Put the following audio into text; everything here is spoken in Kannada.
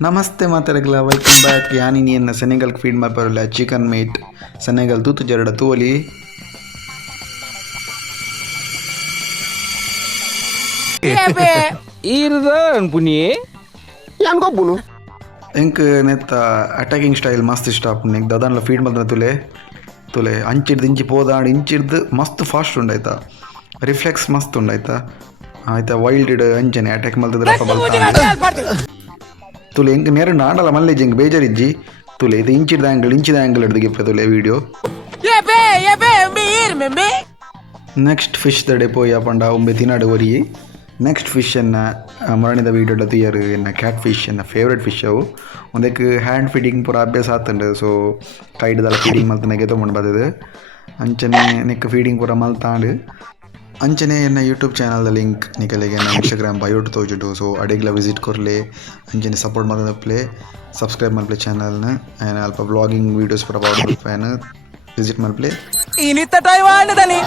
ನಮಸ್ತೆ ಮಾತಾಡಗಲ ವೆಲ್ಕಮ್ ಬ್ಯಾಕ್ ಯಾನಿನಿ ಎನ್ನ ಸೆನೆಗಲ್ ಫೀಡ್ ಮಾಡ್ಬರಲ್ಲ ಚಿಕನ್ ಮೇಟ್ ಸೆನೆಗಲ್ ತೂತು ಜರಡ ತೋಲಿ ಈರ್ದನ್ ಪುನಿ ಯಾನ್ ಗೊಬ್ಬುನು ಎಂಕ್ ನೆತ್ತ ಅಟ್ಯಾಕಿಂಗ್ ಸ್ಟೈಲ್ ಮಸ್ತ್ ಇಷ್ಟ ಆಪುಂಡು ಎಂಕ್ ದಾದಾನ್ಲ ಫೀಡ್ ಮಾಡ್ದ ತುಲೆ ಅಂಚಿಡ್ದು ಇಂಚಿ ಪೋದಾಂಡ್ ಇಂಚಿಡ್ದು ಮಸ್ತ್ ಫಾಸ್ಟ್ ಉಂಡಾಯ್ತಾ ರಿಫ್ಲೆಕ್ಸ್ ಮಸ್ತ್ ಉಂಡಾಯ್ತಾ ಆಯ್ತಾ ವೈಲ್ಡ್ ಅಂಚನೆ ಅಟ್ಯಾಕ್ ಮಲ್ತದ್ರೆ ತುಲೆ ಎಂಕ್ ನೇರಂಡು ಆಂಡಲ ಮಲ್ಲೇಜ್ ಎಂಕ್ ಬೇಜಾರಿಜ್ಜಿ ತುಲೆ ಇದು ಇಂಚಿದ ಆ್ಯಂಗಲ್ ಹಿಡ್ದು ಗಿಪ್ಪ ತುಲೆ video next fish the depot ಯಾಪಂಡ ಒಂಬೆ ತಿನ್ನಾಡು ಒರಿ ನೆಕ್ಸ್ಟ್ ಫಿಶ್ ಎನ್ನ ಮರಣಿದ ವೀಡಿಯೋಡ ತುಯ್ಯರು ಎನ್ನ ಕ್ಯಾಟ್ ಫಿಶ್ ಎನ್ನ ಫೇವ್ರೆಟ್ ಫಿಶ್ ಅವು ಒಂದಕ್ಕೆ ಹ್ಯಾಂಡ್ ಫೀಡಿಂಗ್ ಪೂರ ಅಭ್ಯಾಸ ಆತುಂಡು ಸೊ ಕೈಡ್ದಲ್ಲ ಫೀಡಿಂಗ್ ಮಲ್ತನಾಗೆ ತೊಗೊಂಡು ಬರ್ತದೆ ಅಂಚನೆ ನೆಕ್ ಫೀಡಿಂಗ್ ಪೂರ ಮಲ್ತಾಂಡು ಅಂಚನೆ ಎನ್ನ ಯೂಟ್ಯೂಬ್ ಚಾನಲ್ದ ಲಿಂಕ್ ನಿಕಲೆಗೆ ಎನ್ನ ಇನ್ಸ್ಟಾಗ್ರಾಮ್ ಬಯೋಟ್ ತೋಜುಂಡು ಸೊ ಅಡೆಗ್ಲ ವಿಸಿಟ್ ಕೊರ್ಲೆ ಅಂಚನೆ ಸಪೋರ್ಟ್ ಮಾಡ್ದಪ್ಲೆ ಸಬ್ಸ್ಕ್ರೈಬ್ ಮಲ್ಪಲೆ ಚಾನಲ್ನ ಅಲ್ಪ ವ್ಲಾಗಿಂಗ್ ವೀಡಿಯೋಸ್ ಪೂರ ಪಾಡು ವಿಸಿಟ್ ಮಲ್ಪಲೆ ಇನಿತ್ತ ಟೈಮ್ ಆಡದಲ್ಲಿ